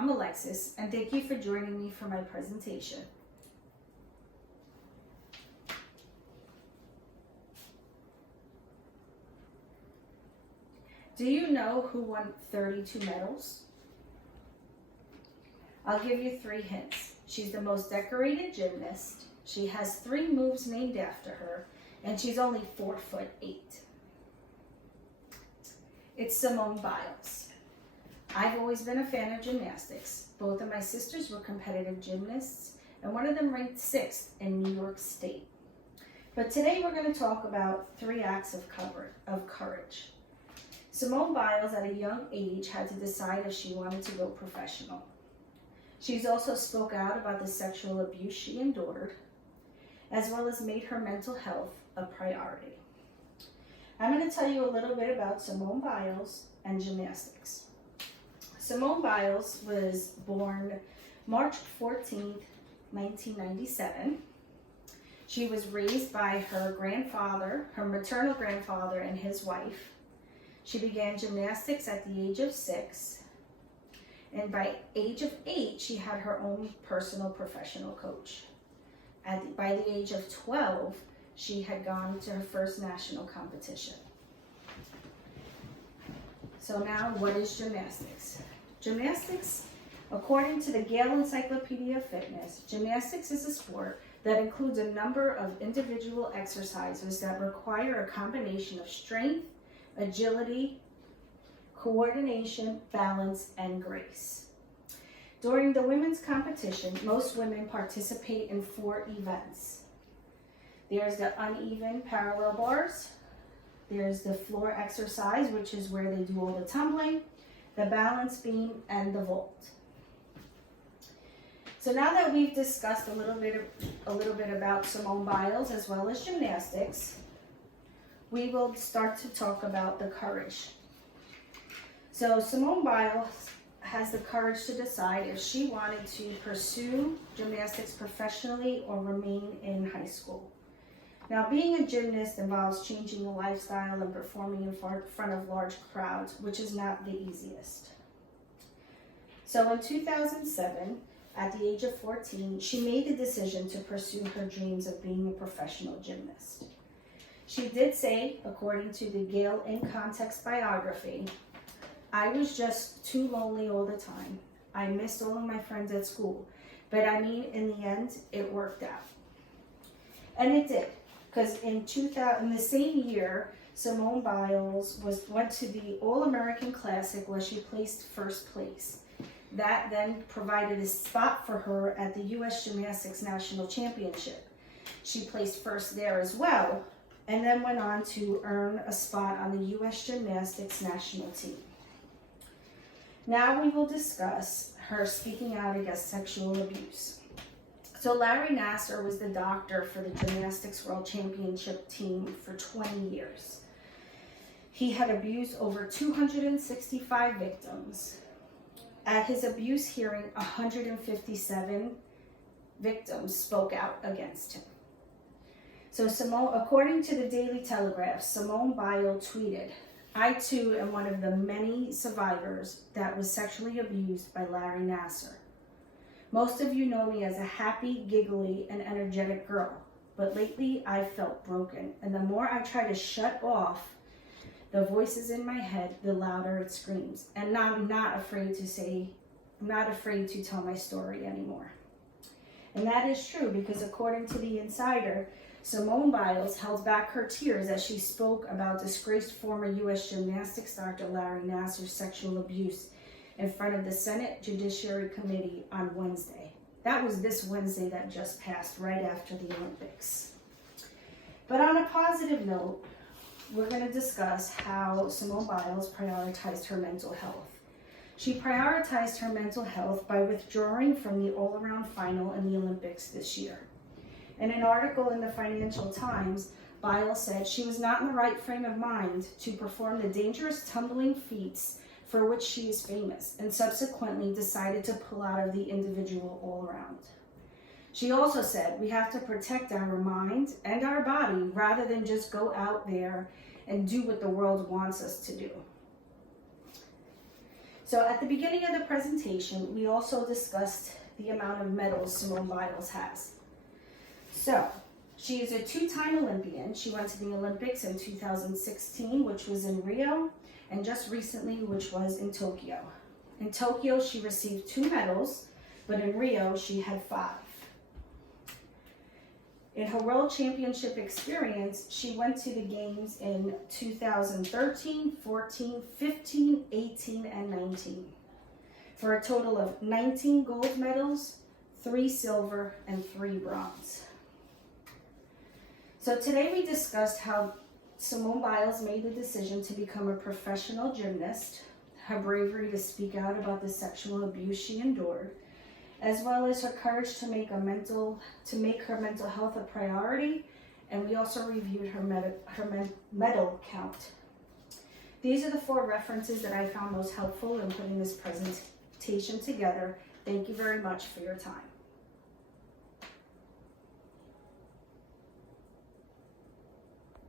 I'm Alexis, and thank you for joining me for my presentation. Do you know who won 32 medals? I'll give you 3 hints. She's the most decorated gymnast. She has 3 moves named after her, and she's only 4'8". It's Simone Biles. I've always been a fan of gymnastics. Both of my sisters were competitive gymnasts, and one of them ranked 6th in New York State. But today we're going to talk about 3 acts of courage. Simone Biles, at a young age, had to decide if she wanted to go professional. She's also spoke out about the sexual abuse she endured, as well as made her mental health a priority. I'm going to tell you a little bit about Simone Biles and gymnastics. Simone Biles was born March 14th, 1997. She was raised by her grandfather, her maternal grandfather, and his wife. She began gymnastics at the age of 6, and by age of 8, she had her own personal professional coach. By the age of 12, she had gone to her first national competition. So now, what is gymnastics? Gymnastics, according to the Gale Encyclopedia of Fitness, gymnastics is a sport that includes a number of individual exercises that require a combination of strength, agility, coordination, balance, and grace. During the women's competition, most women participate in 4 events. There's the uneven parallel bars, there's the floor exercise, which is where they do all the tumbling, the balance beam, and the vault. So now that we've discussed a little bit about Simone Biles as well as gymnastics, we will start to talk about the courage. So Simone Biles has the courage to decide if she wanted to pursue gymnastics professionally or remain in high school. Now, being a gymnast involves changing the lifestyle and performing in front of large crowds, which is not the easiest. So in 2007, at the age of 14, she made the decision to pursue her dreams of being a professional gymnast. She did say, according to the Gale in Context biography, "I was just too lonely all the time. I missed all of my friends at school. But I mean, in the end, it worked out." And it did, because in the same year, Simone Biles went to the All-American Classic, where she placed first place. That then provided a spot for her at the U.S. Gymnastics National Championship. She placed first there as well, and then went on to earn a spot on the U.S. Gymnastics national team. Now we will discuss her speaking out against sexual abuse. So Larry Nassar was the doctor for the Gymnastics World Championship team for 20 years. He had abused over 265 victims. At his abuse hearing, 157 victims spoke out against him. So according to the Daily Telegraph, Simone Biles tweeted, "I too am one of the many survivors that was sexually abused by Larry Nassar. Most of you know me as a happy, giggly, and energetic girl, but lately I've felt broken, and the more I try to shut off the voices in my head, the louder it screams. And now I'm not afraid to tell my story anymore." And that is true, because according to the Insider, Simone Biles held back her tears as she spoke about disgraced former U.S. gymnastics doctor Larry Nassar's sexual abuse in front of the Senate Judiciary Committee on Wednesday. That was this Wednesday that just passed, right after the Olympics. But on a positive note, we're going to discuss how Simone Biles prioritized her mental health. She prioritized her mental health by withdrawing from the all-around final in the Olympics this year. In an article in the Financial Times, Biles said she was not in the right frame of mind to perform the dangerous tumbling feats for which she is famous, and subsequently decided to pull out of the individual all-around. She also said, "We have to protect our mind and our body rather than just go out there and do what the world wants us to do." So at the beginning of the presentation, we also discussed the amount of medals Simone Biles has. So she is a two-time Olympian. She went to the Olympics in 2016, which was in Rio, and just recently, which was in Tokyo. In Tokyo, she received 2 medals, but in Rio, she had 5. In her World Championship experience, she went to the games in 2013, 14, 15, 18, and 19, for a total of 19 gold medals, 3 silver, and 3 bronze. So today we discussed how Simone Biles made the decision to become a professional gymnast, her bravery to speak out about the sexual abuse she endured, as well as her courage to make her mental health a priority, and we also reviewed her medal count. These are the 4 references that I found most helpful in putting this presentation together. Thank you very much for your time.